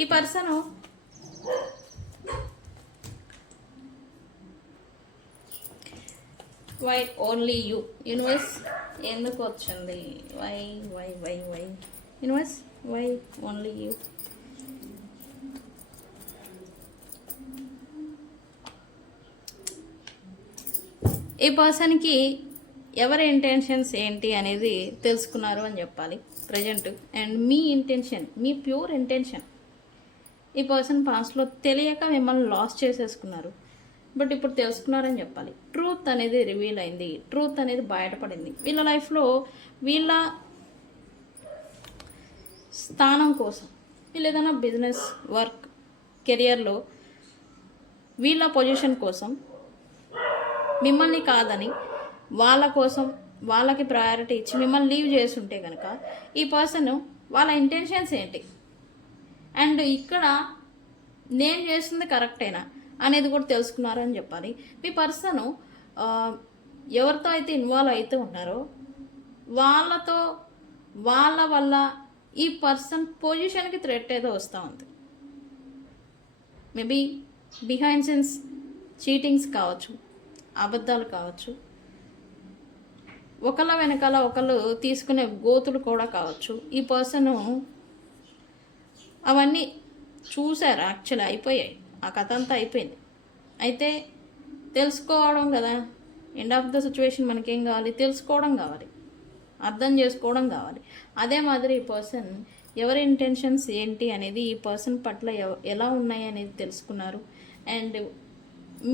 ఈ person why only you, universe ఎందుకు వచ్చింది, why why why why universe, why only you? ఈ పర్సన్కి ఎవరి ఇంటెన్షన్స్ ఏంటి అనేది తెలుసుకున్నారు అని చెప్పాలి ప్రజెంట్. అండ్ మీ ఇంటెన్షన్, మీ ప్యూర్ ఇంటెన్షన్, ఈ పర్సన్ పాస్ట్లో తెలియక మిమ్మల్ని లాస్ చేసేసుకున్నారు, బట్ ఇప్పుడు తెలుసుకున్నారని చెప్పాలి. ట్రూత్ అనేది రివీల్ అయింది, ట్రూత్ అనేది బయటపడింది. వీళ్ళ లైఫ్లో వీళ్ళ స్థానం కోసం, వీళ్ళు ఏదైనా బిజినెస్, వర్క్, కెరియర్లో వీళ్ళ పొజిషన్ కోసం మిమ్మల్ని కాదని వాళ్ళ కోసం వాళ్ళకి ప్రయారిటీ ఇచ్చి మిమ్మల్ని లీవ్ చేస్తుంటే కనుక ఈ పర్సన్ వాళ్ళ ఇంటెన్షన్స్ ఏంటి, అండ్ ఇక్కడ నేను చేస్తుంది కరెక్టేనా అనేది కూడా తెలుసుకున్నారు అని చెప్పాలి. మీ పర్సన్ ఎవరితో అయితే ఇన్వాల్వ్ అయితే ఉన్నారో వాళ్ళతో వాళ్ళ వల్ల ఈ పర్సన్ పొజిషన్కి థ్రెట్ ఏదో వస్తూ ఉంది. మేబీ బిహైండ్ సెన్స్ చీటింగ్స్ కావచ్చు, అబద్ధాలు కావచ్చు, ఒకళ్ళ వెనకాల ఒకళ్ళు తీసుకునే గోతులు కూడా కావచ్చు. ఈ పర్సన్ అవన్నీ చూశారు, యాక్చువల్లీ అయిపోయాయి, ఆ కథ అంతా అయిపోయింది. అయితే తెలుసుకోవడం కదా ఎండ్ ఆఫ్ ద సిచ్యువేషన్. మనకేం కావాలి? తెలుసుకోవడం కావాలి, అర్థం చేసుకోవడం కావాలి. అదే మాదిరి ఈ పర్సన్ ఎవరి ఇంటెన్షన్స్ ఏంటి అనేది, ఈ పర్సన్ పట్ల ఎలా ఉన్నాయి అనేది తెలుసుకున్నారు. అండ్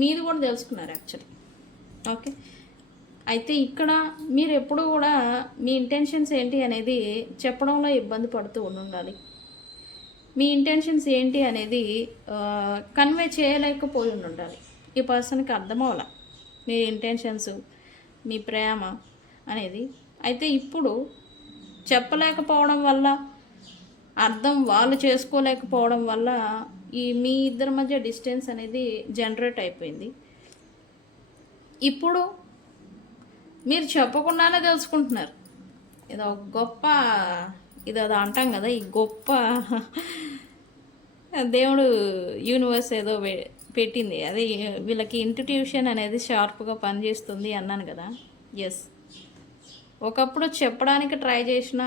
మీరు కూడా తెలుసుకున్నారు యాక్చువల్లీ. ఓకే, అయితే ఇక్కడ మీరు ఎప్పుడు కూడా మీ ఇంటెన్షన్స్ ఏంటి అనేది చెప్పడంలో ఇబ్బంది పడుతూ ఉండాలి. మీ ఇంటెన్షన్స్ ఏంటి అనేది కన్వే చేయలేకపోయి ఉండాలి. ఈ పర్సన్కి అర్థం అవ్వాలి మీ ఇంటెన్షన్స్, మీ ప్రేమ అనేది. అయితే ఇప్పుడు చెప్పలేకపోవడం వల్ల, అర్థం వాళ్ళు చేసుకోలేకపోవడం వల్ల మీ ఇద్దరి మధ్య డిస్టెన్స్ అనేది జనరేట్ అయిపోయింది. ఇప్పుడు మీరు చెప్పకుండానే తెలుసుకుంటున్నారు. ఏదో గొప్ప ఇది అది అంటాం కదా, ఈ గొప్ప దేవుడు యూనివర్స్ ఏదో పెట్టింది. అదే వీళ్ళకి ఇంట్యూషన్ అనేది షార్ప్గా పనిచేస్తుంది అన్నాను కదా. ఎస్, ఒకప్పుడు చెప్పడానికి ట్రై చేసిన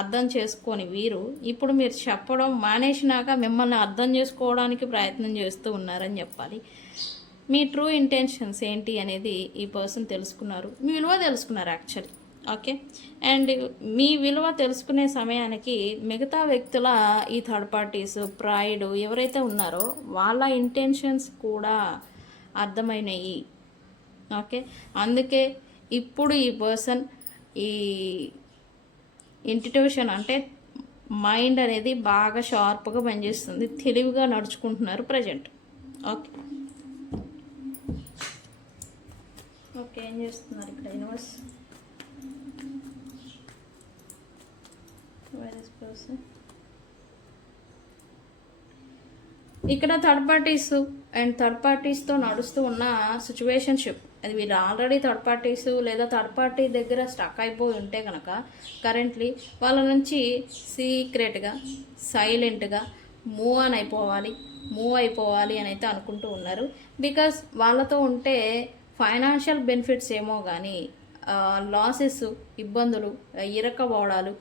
అర్థం చేసుకొని వీరు ఇప్పుడు మీరు చెప్పడం మానేసినాక మిమ్మల్ని అర్థం చేసుకోవడానికి ప్రయత్నం చేస్తూ ఉన్నారని చెప్పాలి. మీ ట్రూ ఇంటెన్షన్స్ ఏంటి అనేది ఈ పర్సన్ తెలుసుకున్నారు, మీ విలువ తెలుసుకున్నారు యాక్చువల్లీ. ఓకే, అండ్ మీ విలువ తెలుసుకునే సమయానికి మిగతా వ్యక్తుల ఈ థర్డ్ పార్టీస్, ప్రైడ్ ఎవరైతే ఉన్నారో వాళ్ళ ఇంటెన్షన్స్ కూడా అర్థమైనాయి. ఓకే, అందుకే ఇప్పుడు ఈ పర్సన్ ఈ ఇంట్యూషన్ అంటే మైండ్ అనేది బాగా షార్ప్గా పనిచేస్తుంది, తెలివిగా నడుచుకుంటున్నారు ప్రజెంట్. ఓకే ఓకే, ఏం చేస్తున్నారు ఇక్కడ యూనివర్స్? ఇక్కడ థర్డ్ పార్టీస్ అండ్ థర్డ్ పార్టీస్తో నడుస్తూ ఉన్న సిచ్యువేషన్షిప్, అది వీళ్ళు ఆల్రెడీ థర్డ్ పార్టీస్ లేదా థర్డ్ పార్టీ దగ్గర స్టక్ అయిపోయి ఉంటే కనుక కరెంట్లీ వాళ్ళ నుంచి సీక్రెట్గా సైలెంట్గా మూవ్ అయిపోవాలి అని అయితే అనుకుంటూ ఉన్నారు. బికాస్ వాళ్ళతో ఉంటే ఫైనాన్షియల్ బెనిఫిట్స్ ఏమో కానీ లాసెస్, ఇబ్బందులు, ఇరకబోవడాలు,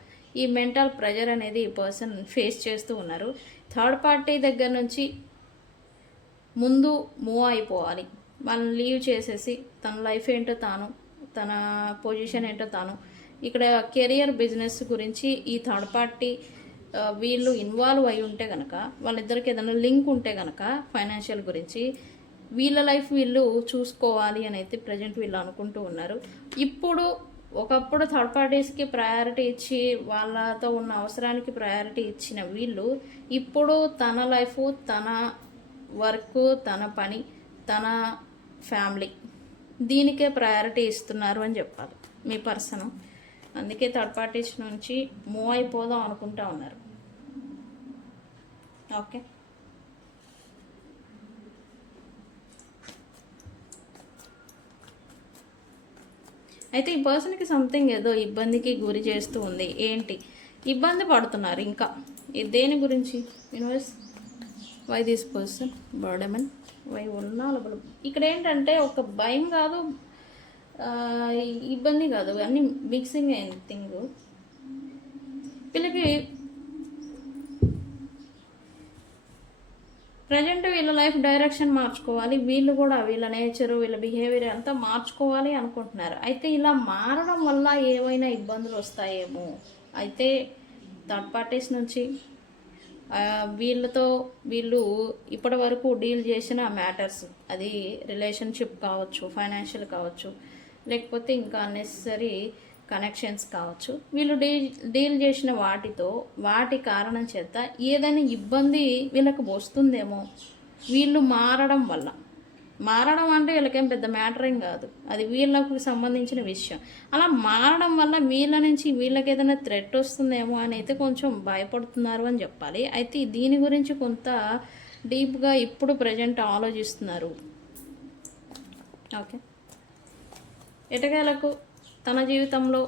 ఈ మెంటల్ ప్రెజర్ అనేది ఈ పర్సన్ ఫేస్ చేస్తూ ఉన్నారు. థర్డ్ పార్టీ దగ్గర నుంచి ముందు మూవ్ అయిపోవాలి, వాళ్ళని లీవ్ చేసేసి తన లైఫ్ ఏంటో తాను, తన పొజిషన్ ఏంటో తాను, ఇక్కడ కెరియర్ బిజినెస్ గురించి ఈ థర్డ్ పార్టీ వీళ్ళు ఇన్వాల్వ్ అయి ఉంటే కనుక, వాళ్ళిద్దరికి ఏదైనా లింక్ ఉంటే కనుక ఫైనాన్షియల్ గురించి వీళ్ళ లైఫ్ వీళ్ళు చూసుకోవాలి అని అయితే ప్రజెంట్ వీళ్ళు అనుకుంటూ ఉన్నారు. ఇప్పుడు ఒకప్పుడు థర్డ్ పార్టీస్కి ప్రయారిటీ ఇచ్చి వాళ్ళతో ఉన్న అవసరానికి ప్రయారిటీ ఇచ్చిన వీళ్ళు ఇప్పుడు తన లైఫ్, తన వర్క్, తన పని, తన ఫ్యామిలీ, దీనికే ప్రయారిటీ ఇస్తున్నారు అని చెప్పాలి మీ పర్సన్. అందుకే థర్డ్ పార్టీస్ నుంచి మూవ్ అయిపోదాం అనుకుంటా ఉన్నారు. ఓకే, అయితే ఈ పర్సన్కి సంథింగ్ ఏదో ఇబ్బందికి గురి చేస్తూ ఉంది. ఏంటి ఇబ్బంది పడుతున్నారు ఇంకా దేని గురించి? యూనివర్స్, వై దిస్ పర్సన్ బర్డెమన్, వై ఉన్నాలు. ఇక్కడ ఏంటంటే ఒక భయం కాదు, ఇబ్బంది కాదు, అన్నీ మిక్సింగ్ అయిన థింగ్. వీళ్ళకి ప్రజెంట్ వీళ్ళ లైఫ్ డైరెక్షన్ మార్చుకోవాలి, వీళ్ళు కూడా వీళ్ళ నేచరు, వీళ్ళ బిహేవియర్ అంతా మార్చుకోవాలి అనుకుంటున్నారు. అయితే ఇలా మారడం వల్ల ఏమైనా ఇబ్బందులు వస్తాయేమో. అయితే థర్డ్ పార్టీస్ నుంచి వీళ్ళు ఇప్పటి వరకు డీల్ చేసిన మ్యాటర్స్, అది రిలేషన్షిప్ కావచ్చు, ఫైనాన్షియల్ కావచ్చు, లేకపోతే ఇంకా అన్నెసరీ కనెక్షన్స్ కావచ్చు, వీళ్ళు డీల్ చేసిన వాటి కారణం చేత ఏదైనా ఇబ్బంది వీళ్ళకి వస్తుందేమో. వీళ్ళు మారడం అంటే వీళ్ళకేం పెద్ద మ్యాటర్ ఏం కాదు, అది వీళ్ళకు సంబంధించిన విషయం. అలా మారడం వల్ల వీళ్ళ నుంచి వీళ్ళకి ఏదైనా థ్రెట్ వస్తుందేమో అని అయితే కొంచెం భయపడుతున్నారు అని చెప్పాలి. అయితే దీని గురించి కొంత డీప్గా ఇప్పుడు ప్రజెంట్ ఆలోచిస్తున్నారు. ఓకే, ఎటకేలకు తన జీవితంలో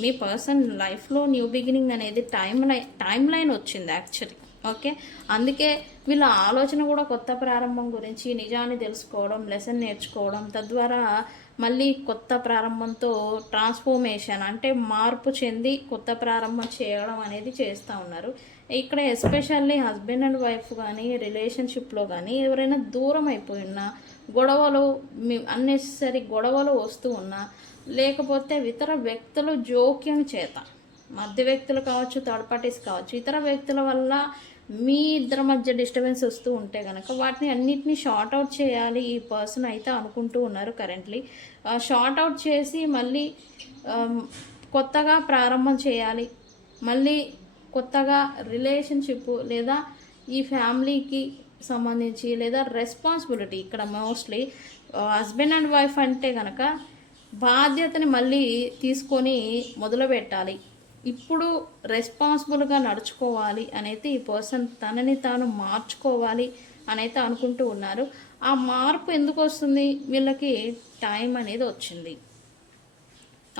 మీ పర్సన్ లైఫ్లో న్యూ బిగినింగ్ అనేది టైం లైన్ వచ్చింది యాక్చువల్లీ. ఓకే, అందుకే వీళ్ళ ఆలోచన కూడా కొత్త ప్రారంభం గురించి, నిజాన్ని తెలుసుకోవడం, లెసన్ నేర్చుకోవడం, తద్వారా మళ్ళీ కొత్త ప్రారంభంతో ట్రాన్స్ఫర్మేషన్ అంటే మార్పు చెంది కొత్త ప్రారంభం చేయడం అనేది చేస్తూ ఉన్నారు. ఇక్కడ ఎస్పెషల్లీ హస్బెండ్ అండ్ వైఫ్ కానీ రిలేషన్షిప్లో కానీ ఎవరైనా దూరం అయిపోయి ఉన్నా, గొడవలు అన్నెసరీ గొడవలు వస్తూ ఉన్నా, లేకపోతే ఇతర వ్యక్తుల జోక్యం చేత, మధ్య వ్యక్తులు కావచ్చు, థర్డ్ పార్టీస్ కావచ్చు, ఇతర వ్యక్తుల వల్ల మీ ఇద్దరి మధ్య డిస్టర్బెన్స్ వస్తూ ఉంటే కనుక వాటిని అన్నిటినీ షార్ట్ అవుట్ చేయాలి ఈ పర్సన్ అయితే అనుకుంటూ ఉన్నారు కరెంట్లీ. షార్ట్ అవుట్ చేసి మళ్ళీ కొత్తగా ప్రారంభం చేయాలి, మళ్ళీ కొత్తగా రిలేషన్షిప్ లేదా ఈ ఫ్యామిలీకి సంబంధించి లేదా రెస్పాన్సిబిలిటీ, ఇక్కడ మోస్ట్లీ హస్బెండ్ అండ్ వైఫ్ అంటే కనుక బాధ్యతని మళ్ళీ తీసుకొని మొదలు పెట్టాలి, ఇప్పుడు రెస్పాన్సిబుల్గా నడుచుకోవాలి అనేది ఈ పర్సన్ తనని తాను మార్చుకోవాలి అనైతే అనుకుంటూ ఉన్నారు. ఆ మార్పు ఎందుకు వస్తుంది, వీళ్ళకి టైం అనేది వచ్చింది.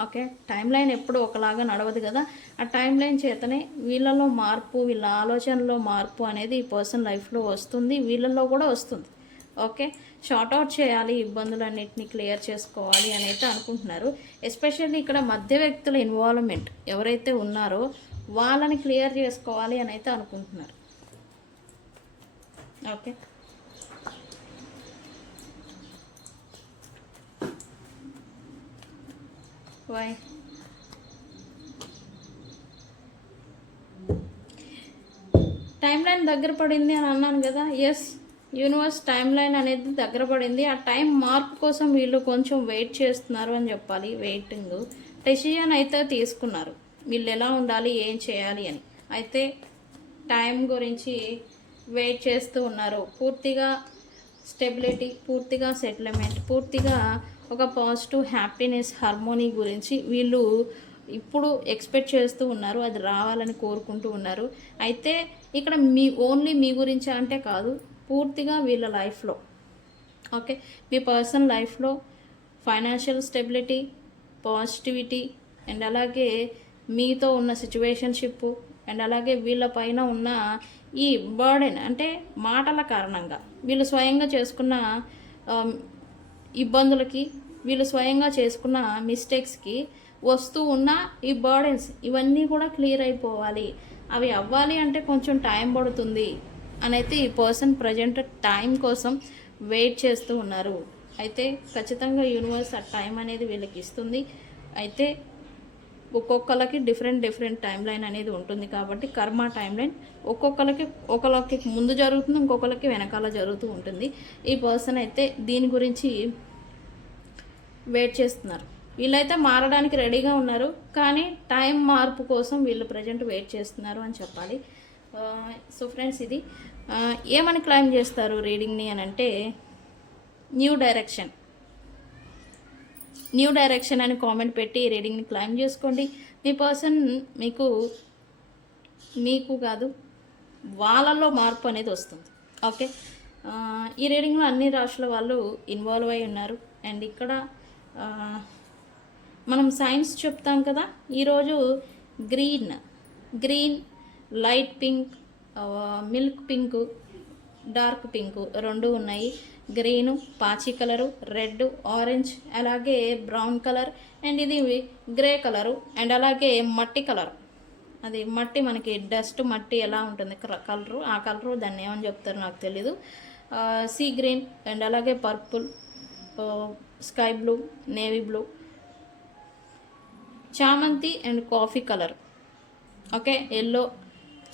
ఓకే, టైం లైన్ ఎప్పుడు ఒకలాగా నడవదు కదా, ఆ టైం లైన్ చేతనే వీళ్ళలో మార్పు, వీళ్ళ ఆలోచనలో మార్పు అనేది ఈ పర్సన్ లైఫ్లో వస్తుంది, వీళ్ళల్లో కూడా వస్తుంది. ఓకే, షార్ట్ అవుట్ చేయాలి, ఇబ్బందులన్నింటినీ క్లియర్ చేసుకోవాలి అని అయితే అనుకుంటున్నారు. ఎస్పెషల్లీ ఇక్కడ మధ్య వ్యక్తుల ఇన్వాల్వ్మెంట్ ఎవరైతే ఉన్నారో వాళ్ళని క్లియర్ చేసుకోవాలి అని అయితే అనుకుంటున్నారు. ఓకే, వై టైం లైన్ దగ్గర పడింది అని అన్నాను కదా. ఎస్, యూనివర్స్ టైం లైన్ అనేది దగ్గర పడింది. ఆ టైం మార్పు కోసం వీళ్ళు కొంచెం వెయిట్ చేస్తున్నారు అని చెప్పాలి. వెయిటింగ్ డెసిజన్ అయితే తీసుకున్నారు వీళ్ళు ఎలా ఉండాలి, ఏం చేయాలి అని. అయితే టైం గురించి వెయిట్ చేస్తూ ఉన్నారు. పూర్తిగా స్టెబిలిటీ, పూర్తిగా సెటిల్మెంట్, పూర్తిగా ఒక పాజిటివ్ హ్యాపీనెస్, హార్మోనీ గురించి వీళ్ళు ఇప్పుడు ఎక్స్పెక్ట్ చేస్తూ ఉన్నారు. అది రావాలని కోరుకుంటూ ఉన్నారు. అయితే ఇక్కడ ఓన్లీ మీ గురించి అంటే కాదు, పూర్తిగా వీళ్ళ లైఫ్లో, ఓకే, మీ పర్సనల్ లైఫ్లో ఫైనాన్షియల్ స్టెబిలిటీ, పాజిటివిటీ అండ్ అలాగే మీతో ఉన్న సిచ్యువేషన్షిప్ అండ్ అలాగే వీళ్ళ పైన ఉన్న ఈ బర్డెన్ అంటే మాటల కారణంగా వీళ్ళు స్వయంగా చేసుకున్న ఇబ్బందులకి, వీళ్ళు స్వయంగా చేసుకున్న మిస్టేక్స్కి వస్తూ ఉన్న ఈ బర్డెన్స్ ఇవన్నీ కూడా క్లియర్ అయిపోవాలి. అవి అవ్వాలి అంటే కొంచెం టైం పడుతుంది అనైతే ఈ పర్సన్ ప్రజెంట్ టైం కోసం వెయిట్ చేస్తూ ఉన్నారు. అయితే ఖచ్చితంగా యూనివర్స్ ఆ టైం అనేది వీళ్ళకి ఇస్తుంది. అయితే ఒక్కొక్కరికి డిఫరెంట్ టైం లైన్ అనేది ఉంటుంది కాబట్టి కర్మ టైం లైన్ ఒకరికి ముందు జరుగుతుంది, ఇంకొకరికి వెనకాల జరుగుతూ ఉంటుంది. ఈ పర్సన్ అయితే దీని గురించి వెయిట్ చేస్తున్నారు. వీళ్ళైతే మారడానికి రెడీగా ఉన్నారు, కానీ టైం మార్పు కోసం వీళ్ళు ప్రజెంట్ వెయిట్ చేస్తున్నారు అని చెప్పాలి. సో ఫ్రెండ్స్, ఇది ఏమని క్లైమ్ చేస్తారు రీడింగ్ని అని అంటే న్యూ డైరెక్షన్ అని కామెంట్ పెట్టి రీడింగ్ని క్లైమ్ చేసుకోండి. మీ పర్సన్ మీకు కాదు, వాళ్ళల్లో మార్పు అనేది వస్తుంది. ఓకే, ఈ రీడింగ్లో అన్ని రాశుల వాళ్ళు ఇన్వాల్వ్ అయి ఉన్నారు. అండ్ ఇక్కడ మనం సైన్స్ చెప్తాం కదా, ఈరోజు green, light pink, milk pink, dark pink రెండు ఉన్నాయి. గ్రీను పాచి కలరు, రెడ్, ఆరెంజ్, అలాగే బ్రౌన్ కలర్ అండ్ ఇది గ్రే కలరు అండ్ అలాగే మట్టి కలర్. అది మట్టి, మనకి డస్ట్ మట్టి ఎలా ఉంటుంది కలరు, ఆ కలరు దాన్ని ఏమని చెప్తారో నాకు తెలీదు. సీ గ్రీన్ అండ్ అలాగే purple, sky blue, navy blue, చామంతి and coffee colour. Okay, yellow,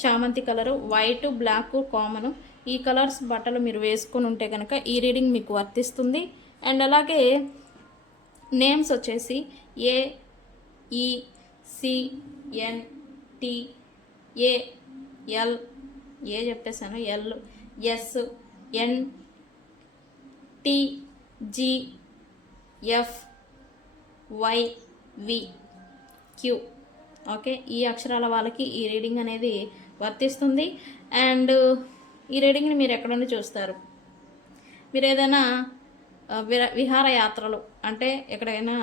చామంతి కలరు, వైట్, బ్లాక్ కామన్. ఈ కలర్స్ బట్టలు మీరు వేసుకొని ఉంటే కనుక ఈ రీడింగ్ మీకు వర్తిస్తుంది. అండ్ అలాగే నేమ్స్ వచ్చేసి AECNTAL, చెప్పేసాను, LSNTGFYVQ. ఓకే, ఈ అక్షరాల వాళ్ళకి ఈ రీడింగ్ అనేది వర్తిస్తుంది. అండ్ ఈ రీడింగ్ని మీరు ఎక్కడ నుండి చూస్తారు? మీరు ఏదైనా విహారయాత్రలు అంటే ఎక్కడైనా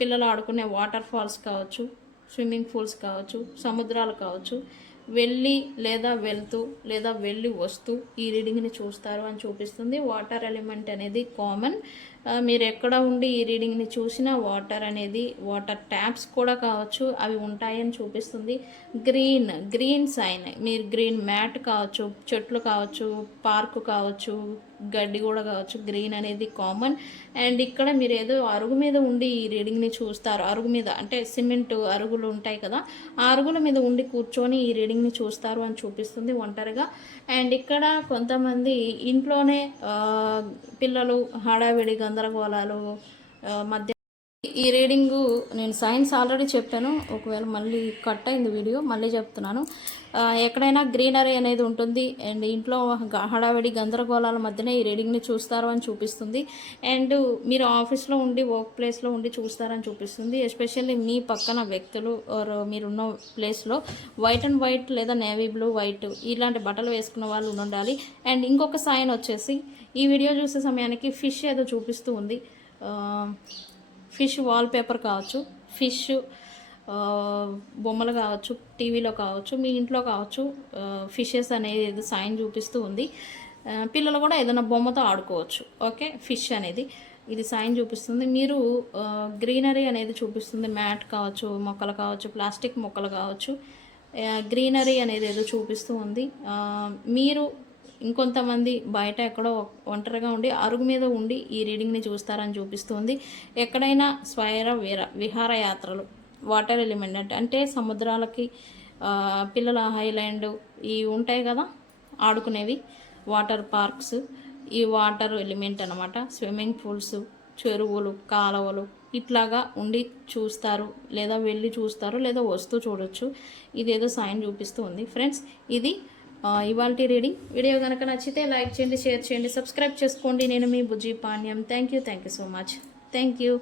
పిల్లలు ఆడుకునే వాటర్ ఫాల్స్ కావచ్చు, స్విమ్మింగ్ పూల్స్ కావచ్చు, సముద్రాలు కావచ్చు, వెళ్ళి లేదా వెళ్తూ లేదా వెళ్ళి వస్తూ ఈ రీడింగ్ని చూస్తారు అని చూపిస్తుంది. వాటర్ ఎలిమెంట్ అనేది కామన్. మీరు ఎక్కడ ఉండి ఈ రీడింగ్ని చూసినా వాటర్ అనేది వాటర్ ట్యాప్స్ కూడా కావచ్చు అవి ఉంటాయని చూపిస్తుంది. గ్రీన్ సైన్, మీరు గ్రీన్ మ్యాట్ కావచ్చు, చెట్లు కావచ్చు, పార్కు కావచ్చు, గడ్డి కూడా కావచ్చు, గ్రీన్ అనేది కామన్. అండ్ ఇక్కడ మీరు ఏదో అరుగు మీద ఉండి ఈ రీడింగ్ని చూస్తారు. అరుగు మీద అంటే సిమెంట్ అరుగులు ఉంటాయి కదా, ఆ అరుగుల మీద ఉండి కూర్చొని ఈ రీడింగ్ని చూస్తారు అని చూపిస్తుంది ఒంటరిగా. అండ్ ఇక్కడ కొంతమంది ఇంట్లోనే పిల్లలు హడావిడి గందరగోళాలు మధ్య ఈ రీడింగు నేను సైన్స్ ఆల్రెడీ చెప్పాను, ఒకవేళ మళ్ళీ కట్ అయింది వీడియో మళ్ళీ చెప్తున్నాను. ఎక్కడైనా గ్రీనరీ అనేది ఉంటుంది అండ్ ఇంట్లో హడావిడి గందరగోళాల మధ్యనే ఈ రీడింగ్ని చూస్తారు అని చూపిస్తుంది. అండ్ మీరు ఆఫీస్లో ఉండి వర్క్ ప్లేస్లో ఉండి చూస్తారని చూపిస్తుంది. ఎస్పెషల్లీ మీ పక్కన వ్యక్తులు మీరున్న ప్లేస్లో వైట్ అండ్ వైట్ లేదా నేవీ బ్లూ వైట్ ఇలాంటి బట్టలు వేసుకున్న వాళ్ళు ఉండాలి. అండ్ ఇంకొక సైన్ వచ్చేసి ఈ వీడియో చూసే సమయానికి ఫిష్ ఏదో చూపిస్తూ ఉంది. ఫిష్ వాల్పేపర్ కావచ్చు, ఫిష్ బొమ్మలు కావచ్చు, టీవీలో కావచ్చు, మీ ఇంట్లో కావచ్చు, ఫిషెస్ అనేది సైన్ చూపిస్తూ ఉంది. పిల్లలు కూడా ఏదైనా బొమ్మతో ఆడుకోవచ్చు. ఓకే, ఫిష్ అనేది ఇది సైన్ చూపిస్తుంది. మీరు గ్రీనరీ అనేది చూపిస్తుంది. మ్యాట్ కావచ్చు, మొక్కలు కావచ్చు, ప్లాస్టిక్ మొక్కలు కావచ్చు, గ్రీనరీ అనేది ఏదో చూపిస్తూ ఉంది. మీరు ఇంకొంతమంది బయట ఎక్కడో ఒంటరిగా ఉండి అరుగు మీద ఉండి ఈ రీడింగ్ని చూస్తారని చూపిస్తుంది. ఎక్కడైనా విహారయాత్రలు వాటర్ ఎలిమెంట్ అంటే సముద్రాలకి పిల్లల హైలాండ్ ఇవి ఉంటాయి కదా ఆడుకునేవి, వాటర్ పార్క్స్, ఈ వాటర్ ఎలిమెంట్ అనమాట. స్విమ్మింగ్ పూల్స్, చెరువులు, కాలువలు ఇట్లాగా ఉండి చూస్తారు లేదా వెళ్ళి చూస్తారు లేదా వస్తూ చూడొచ్చు. ఇదేదో సైన్ చూపిస్తూ ఉంది ఫ్రెండ్స్. ఇది ఇవాల్టి రీడింగ్. వీడియో కనుక నచ్చితే లైక్ చేయండి, షేర్ చేయండి, సబ్స్క్రైబ్ చేసుకోండి. నేను మీ Bujji Panyam. Thank you so much. Thank you.